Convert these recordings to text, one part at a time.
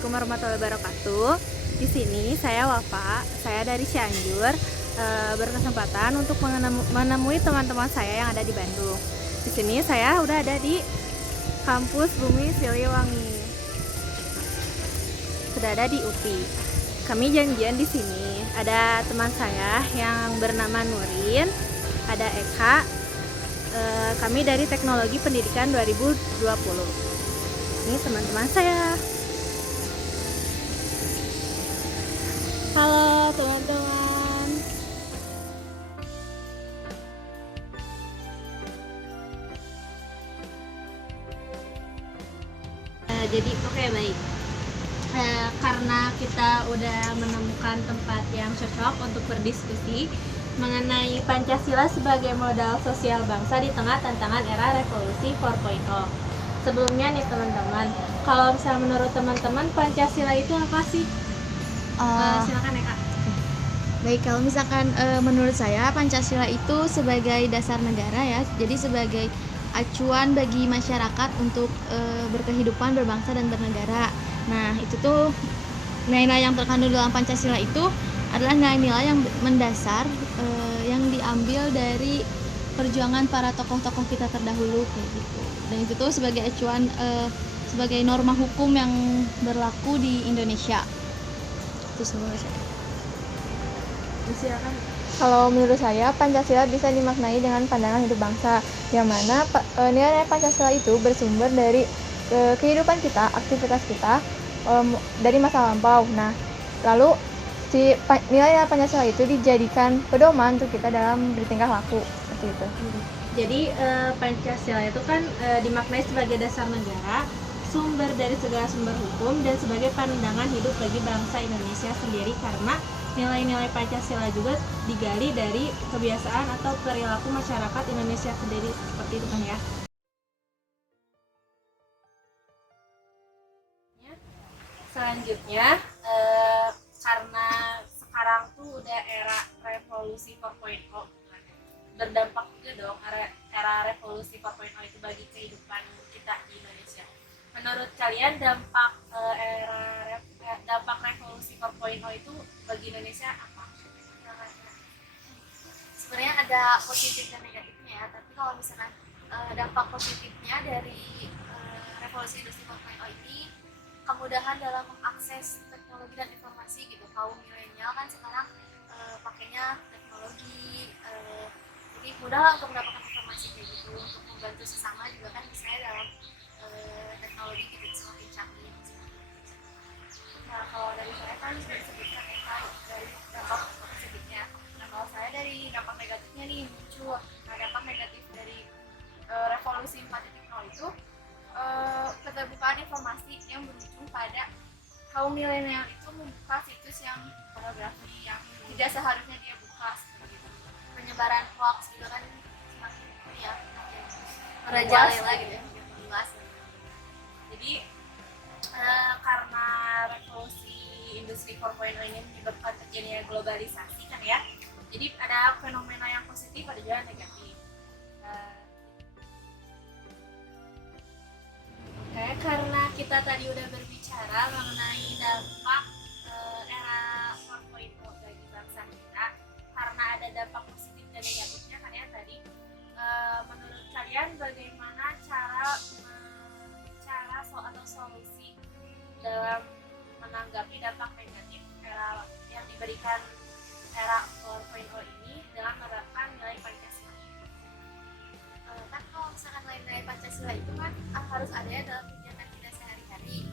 Assalamualaikum warahmatullahi wabarakatuh. Di sini saya Wafa, saya dari Cianjur, berkesempatan untuk menemui teman-teman saya yang ada di Bandung. Di sini saya udah ada di kampus Bumi Siliwangi, sudah ada di UPI. Kami janjian di sini. Ada teman saya yang bernama Nurin, ada Eka. Kami dari Teknologi Pendidikan 2020. Ini teman-teman saya. Halo teman-teman. Jadi baik. Karena kita udah menemukan tempat yang cocok untuk berdiskusi mengenai Pancasila sebagai modal sosial bangsa di tengah tantangan era revolusi 4.0. Sebelumnya nih teman-teman, kalau misalnya menurut teman-teman Pancasila itu apa sih? Silakan ya Kak. Baik, kalau misalkan menurut saya Pancasila itu sebagai dasar negara ya, jadi sebagai acuan bagi masyarakat untuk berkehidupan, berbangsa dan bernegara. Nah, itu tuh nilai-nilai yang terkandung dalam Pancasila itu adalah nilai-nilai yang mendasar yang diambil dari perjuangan para tokoh-tokoh kita terdahulu kayak gitu. Dan itu tuh sebagai acuan sebagai norma hukum yang berlaku di Indonesia. Itu semua saya. Silakan. Kalau menurut saya, Pancasila bisa dimaknai dengan pandangan hidup bangsa, yang mana nilai Pancasila itu bersumber dari kehidupan kita, aktivitas kita dari masa lampau. Nah, lalu nilai Pancasila itu dijadikan pedoman untuk kita dalam bertingkah laku, seperti itu. Jadi Pancasila itu kan dimaknai sebagai dasar negara, sumber dari segala sumber hukum, dan sebagai pandangan hidup bagi bangsa Indonesia sendiri, karena nilai-nilai Pancasila juga digali dari kebiasaan atau perilaku masyarakat Indonesia sendiri, seperti itu kan ya. Selanjutnya, karena sekarang tuh udah era revolusi 4.0, berdampak juga dong era revolusi 4.0 itu bagi kehidupan kita di Indonesia. Menurut kalian dampak dampak revolusi 4.0 itu bagi Indonesia apa? Sebenarnya ada positif dan negatifnya ya, tapi kalau misalkan dampak positifnya dari revolusi industri 4.0 ini kemudahan dalam mengakses teknologi dan informasi gitu. Kaum milenial kan sekarang pakainya teknologi, jadi mudah lah untuk mendapatkan informasi kayak gitu, untuk membantu sesama juga kan misalnya dalam teknologi gitu semakin canggih. Nah, kalau dari saya kan sudah disebutkan ya kan dari dampak positifnya. Nah, kalau saya dari dampak negatifnya nih muncul. Nah, dampak negatif dari revolusi 4.0 itu keterbukaan informasi yang berujung pada kaum milenial itu membuka situs yang pornografi yang tidak seharusnya dia buka, seperti itu. Penyebaran hoax juga kan semakin merajalela gitu ya, luas. Jadi karena revolusi industri 4.0 ini menyebabkan terjadinya globalisasi kan ya, jadi ada fenomena yang positif, ada juga yang negatif. Karena kita tadi udah berbicara mengenai dampak era 4.0 bagi bangsa kita, karena ada dampak positif dan negatifnya kan ya tadi. Menurut kalian bagaimana cara atau solusi dalam menanggapi dampak negatif era yang diberikan era 4.0 ini dalam menerapkan nilai Pancasila? Kan kalau misalkan nilai Pancasila itu kan harus ada ya dalam kegiatan kita sehari-hari.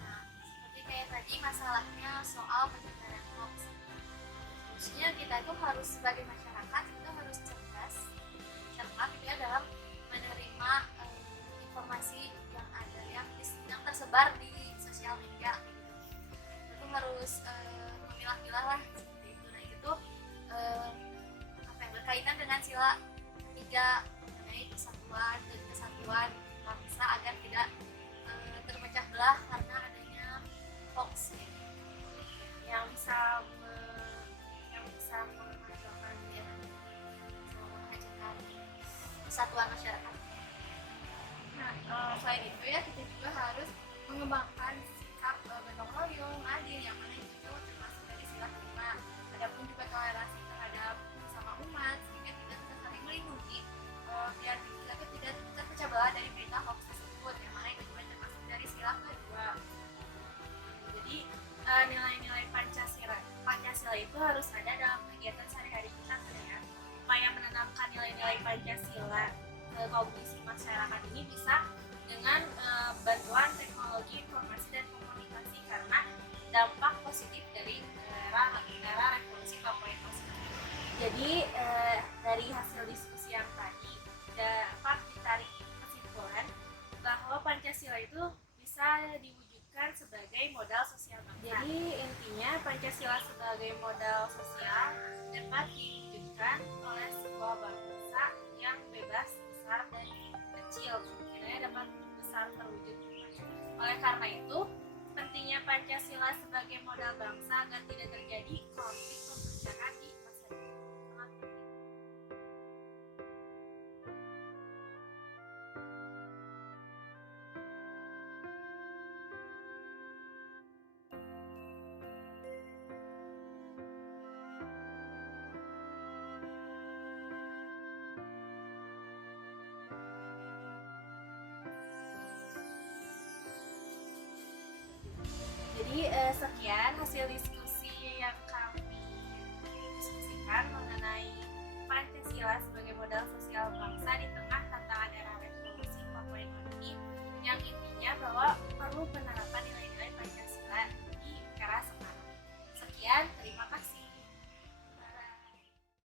Nah, seperti kayak tadi masalahnya soal penyebaran hoax. Maksudnya kita itu harus sebagai masyarakat itu harus cerdas gitu ya dalam menerima informasi yang ada yang tersebar di sosial media gitu. Itu harus memilah-milah lah seperti itu. Nah, itu berkaitan dengan sila 3 mengenai persatuan dan kesatuan bangsa agar tidak terpecah belah karena adanya hoax yang bisa menghancurkan kesatuan masyarakat. Nah, selain itu ya kita juga harus mengembangkan sikap bertanggung beragama adil, yang mana itu termasuk dari sila kelima. Adapun juga toleransi terhadap sesama umat, sehingga kita bisa saling melindungi biar kita tidak terpecah belah dari berita hoax tersebut, yang mana itu juga termasuk dari sila kedua. Jadi nilai-nilai Pancasila itu harus ada dalam kegiatan sehari-hari kita, ya. Upaya menanamkan nilai-nilai Pancasila ke kognisi masyarakat ini bisa dengan bantuan teknologi informasi dan komunikasi, karena dampak positif dari era revolusi 4.0. Jadi dari hasil diskusi yang tadi dapat ditarik kesimpulan bahwa Pancasila itu bisa diwujudkan sebagai modal sosial bangsa. Jadi intinya Pancasila sebagai modal sosial dapat diwujudkan oleh sebuah bangsa yang bebas, besar, dan kecil, kemungkinannya dapat besar terwujud. Oleh karena itu, pentingnya Pancasila sebagai modal bangsa agar tidak terjadi konflik kebijakan di masa depan. Sangat penting. Jadi sekian hasil diskusi yang kami diskusikan mengenai Pancasila sebagai modal